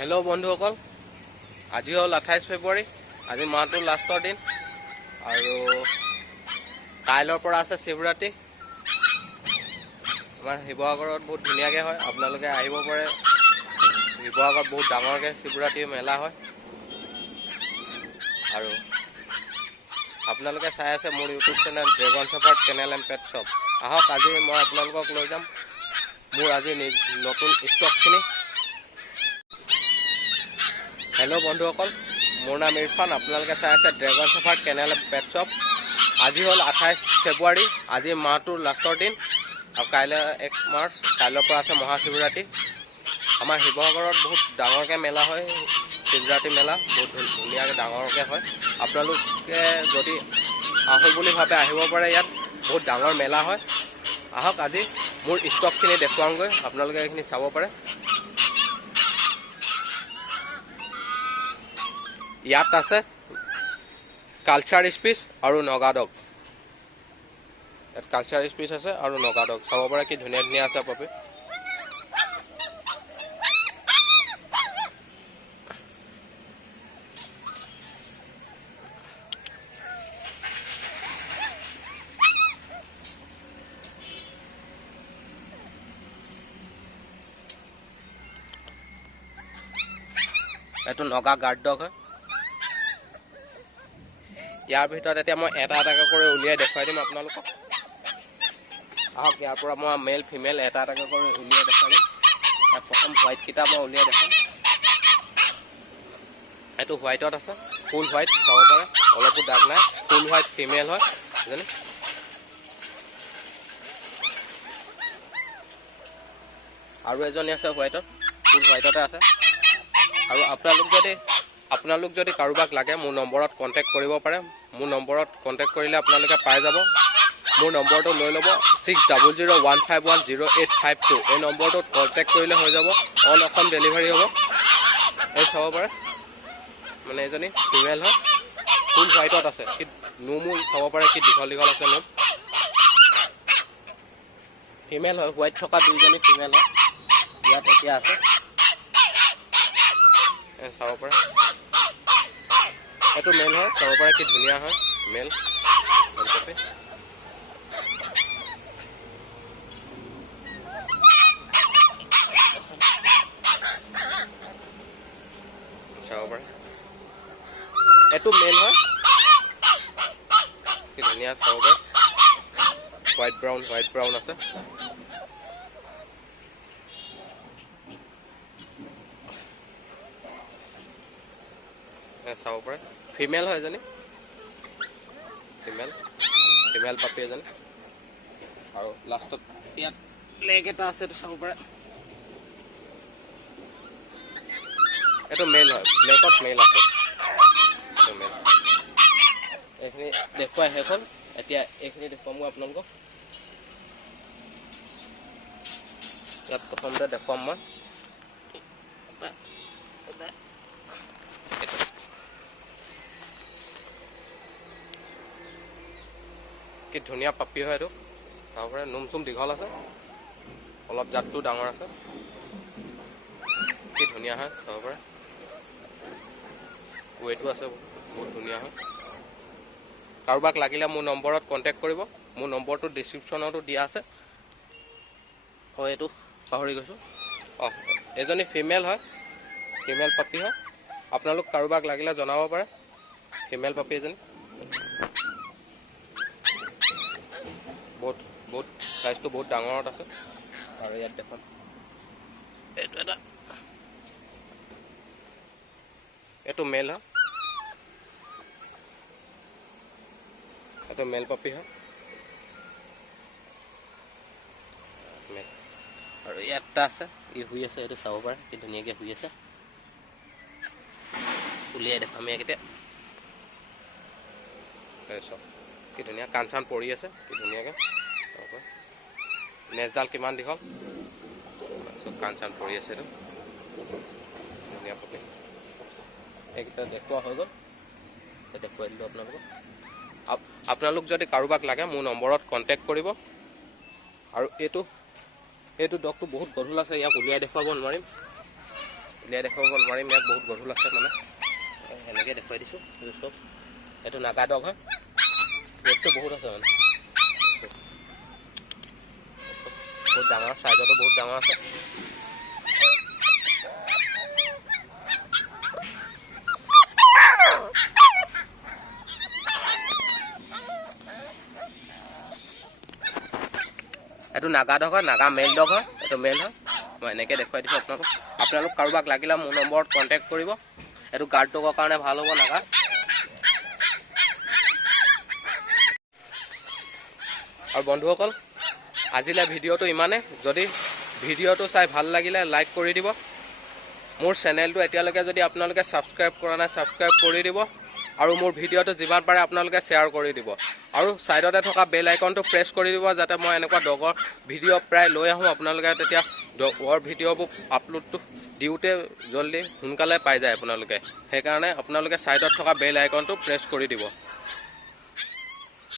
Hello' বন্ধুসকল, আজি হ'ল 28 ফেব্ৰুৱাৰী। আজি মাহটোৰ লাষ্টৰ দিন আৰু কাইলৈৰ পৰা আছে শিৱৰাত্ৰি। আমাৰ শিৱসাগৰত বহুত ধুনীয়াকৈ হয়, আপোনালোকে আহিব পাৰে। শিৱসাগৰত বহুত ডাঙৰকৈ শিৱৰাত্ৰি মেলা হয় আৰু আপোনালোকে চাই আছে মোৰ YouTube channel dragon shepherd kennel and pet shop. আহক, আজি মই আপোনালোকক লৈ যাম মোৰ আজি নতুন ষ্টকখিনি। হেল্ল' বন্ধুসকল, মোৰ নাম ইৰফান। আপোনালোকে চাই আছে dragon shepherd kennel and pet shop. আজি হ'ল 28 ফেব্ৰুৱাৰী। আজি মাহটোৰ লাষ্টৰ দিন আৰু কাইলৈ 1 মাৰ্চ। কাইলৈৰ পৰা আছে মহাশিৱৰাত্ৰি। আমাৰ শিৱসাগৰত বহুত ডাঙৰকৈ মেলা হয়, শিৱৰাত্ৰি মেলা বহুত ধুনীয়াকৈ ডাঙৰকৈ হয়। আপোনালোকে যদি আহোঁ বুলি ভাবে আহিব পাৰে, ইয়াত বহুত ডাঙৰ মেলা হয়। আহক, আজি মোৰ ষ্টকখিনি দেখুৱাওঁগৈ, আপোনালোকে এইখিনি চাব পাৰে। ইয়াত আছে কালচাৰ স্পিচ আৰু নগাডগ। ইয়াত কালচাৰ স্পিচ আছে আৰু নগাডগ চাব পাৰে, কি ধুনীয়া ধুনীয়া আছে পাপি। এইটো নগা গাৰ্ড ডগ হয়। ইয়াৰ ভিতৰত এতিয়া মই এটা এটাকৈ কৰি উলিয়াই দেখুৱাই দিম আপোনালোকক। আহক, ইয়াৰ পৰা মই মেল ফিমেল এটা এটাকৈ কৰি উলিয়াই দেখুৱাই দিম। ইয়াত প্ৰথম হোৱাইটকেইটা মই উলিয়াই দেখাম। এইটো হোৱাইটত আছে, ফুল হোৱাইট চাব পাৰে, অলপো দাগ নাই। ফুল হোৱাইট ফিমেল হয় এজনী। আৰু এজনী আছে হোৱাইটত, ফুল হোৱাইটতে আছে। আৰু আপোনালোক যদি কাৰোবাক লাগে মোৰ নম্বৰত কণ্টেক্ট কৰিব পাৰে। মোৰ নম্বৰত কণ্টেক্ট কৰিলে আপোনালোকে পাই যাব। মোৰ নম্বৰটো লৈ ল'ব, 6001510852। এই নম্বৰটোত কণ্টেক্ট কৰিলে হৈ যাব, অল অসম ডেলিভাৰী হ'ব। এই চাব পাৰে, মানে এজনী ফিমেল হয়, ফুল হোৱাইটত আছে। কি নোমো চাব পাৰে, কি দীঘল দীঘল আছে নোম। ফিমেল হয়, হোৱাইট থকা দুইজনী ফিমেল হয়। ইয়াত এতিয়া আছে, চাব পাৰে। এইটো মেল হয়, চাব পাৰে কি ধুনীয়া হয় মেল কপি। চাব পাৰে, এইটো মেল হয়, কি ধুনীয়া চাব পাৰে। হোৱাইট ব্ৰাউন আছে। চাব পাৰে, ফিমেল হয় এজনী, ফিমেল পাপি এজনী। আৰু লাষ্টত ইয়াত লেগ এটা আছে, এইটো চাব পাৰে। এইটো মেল হয়, ব্লেকত মেল আছে। মেল এইখিনি দেখুৱাই শেষ হ'ল। এতিয়া এইখিনি দেখুৱাম মই আপোনালোকক। ইয়াত প্ৰথমতে দেখুৱাম মই কি ধুনীয়া পাপি হয় এইটো, চাব পাৰে। নোম চুম দীঘল আছে, অলপ জাতটো ডাঙৰ আছে, কি ধুনীয়া হয় চাব পাৰে। ৱেটো আছে, বহুত ধুনীয়া হয়। কাৰোবাক লাগিলে মোৰ নম্বৰত কণ্টেক্ট কৰিব। মোৰ নম্বৰটো ডিছক্ৰিপশ্যনতো দিয়া আছে। এইটো পাহৰি গৈছোঁ। এজনী ফিমেল হয়, ফিমেল পাপি হয়। আপোনালোক কাৰোবাক লাগিলে জনাব পাৰে, ফিমেল পাপি এজনী। বহুত চাইজটো বহুত ডাঙৰত আছে। আৰু ইয়াত দেখোন এইটো মেল হয়, এইটো মেল পাপি হয় মেল। আৰু ইয়াত এটা আছে, ই শুই আছে, এইটো চাব পাৰে কি ধুনীয়াকৈ শুই আছে। উলিয়াই দেখাম ইয়াকেইটা, চব কি ধুনীয়া কাণ চান পৰি আছে, কি ধুনীয়াকৈ। নেজডাল কিমান দীঘল, চব কাণ চান পৰি আছে। এইটো ধুনীয়া পাপি। এইকেইটা দেখুওৱা হৈ গ'ল, দেখুৱাই দিলোঁ আপোনালোকক। আপোনালোক যদি কাৰোবাক লাগে মোৰ নম্বৰত কণ্টেক্ট কৰিব। আৰু এইটো ডগটো বহুত গধুৰ আছে, ইয়াক উলিয়াই দেখুৱাব নোৱাৰিম। উলিয়াই দেখুৱাব নোৱাৰিম, ইয়াত বহুত গধুৰ আছে মানে এনেকৈ দেখুৱাই দিছোঁ চব। এইটো নাগা ডগ হয়, ৱেটটো বহুত আছে মানে বহুত ডাঙৰ, চাইজতো বহুত ডাঙৰ আছে। এইটো নাগা ডগ হয়, নাগা মেইল ডগ হয়, এইটো মেইল হয়। মই এনেকৈ দেখুৱাই দিছোঁ আপোনালোক কাৰোবাক লাগিলে মোৰ নম্বৰত কণ্টেক্ট কৰিব। এইটো গাৰ্ড ডগৰ কাৰণে ভাল হ'ব নাগা। আৰু বন্ধুসকল আজিলৈ ভিডিঅ'টো ইমানেই। যদি ভিডিঅ'টো চাই ভাল লাগিলে লাইক কৰি দিব। মোৰ চেনেলটো এতিয়ালৈকে যদি আপোনালোকে ছাবস্ক্ৰাইব কৰা নাই ছাবস্ক্ৰাইব কৰি দিব। আৰু মোৰ ভিডিঅ'টো যিমান পাৰে আপোনালোকে শ্বেয়াৰ কৰি দিব। আৰু ছাইডতে থকা বেল আইকনটো প্ৰেছ কৰি দিব, যাতে মই এনেকুৱা ডগৰ ভিডিঅ' প্ৰায় লৈ আহোঁ। আপোনালোকে তেতিয়া ডগৰ ভিডিঅ'বোৰ আপলোডটো দিওঁতে জল্দি সোনকালে পাই যায় আপোনালোকে। সেইকাৰণে আপোনালোকে ছাইডত থকা বেল আইকনটো প্ৰেছ কৰি দিব।